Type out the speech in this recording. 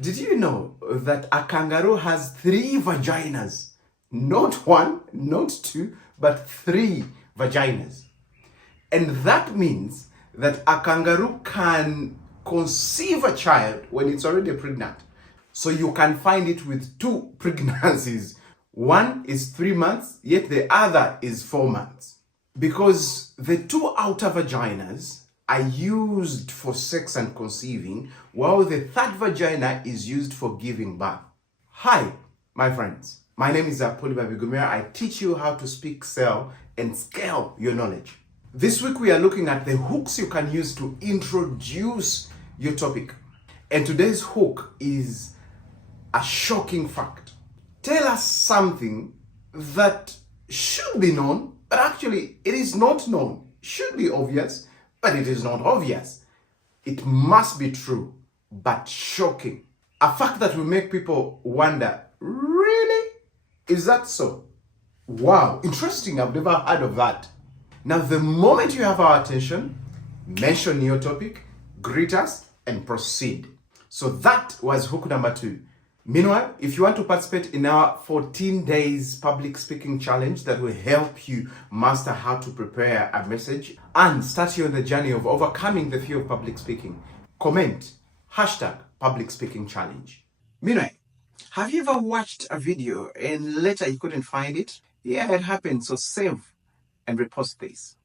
Did you know that a kangaroo has 3 vaginas? Not 1, not 2, but 3 vaginas. And that means that a kangaroo can conceive a child when it's already pregnant. So you can find it with 2 pregnancies. One is 3 months, yet the other is 4 months. Because the 2 outer vaginas are used for sex and conceiving, while the 3rd vagina is used for giving birth. Hi, my friends. My name is Apuuli Babigumira. I teach you how to speak, sell, and scale your knowledge. This week we are looking at the hooks you can use to introduce your topic. And today's hook is a shocking fact. Tell us something that should be known, but actually it is not known. Should be obvious, but it is not obvious. It must be true, but shocking. A fact that will make people wonder, really? Is that so? Wow, interesting. I've never heard of that. Now, the moment you have our attention, mention your topic, greet us, and proceed. So that was hook number 2. Meanwhile, if you want to participate in our 14 days public speaking challenge that will help you master how to prepare a message and start you on the journey of overcoming the fear of public speaking, comment #public speaking challenge. Meanwhile, have you ever watched a video and later you couldn't find it? Yeah, it happened. So save and repost this.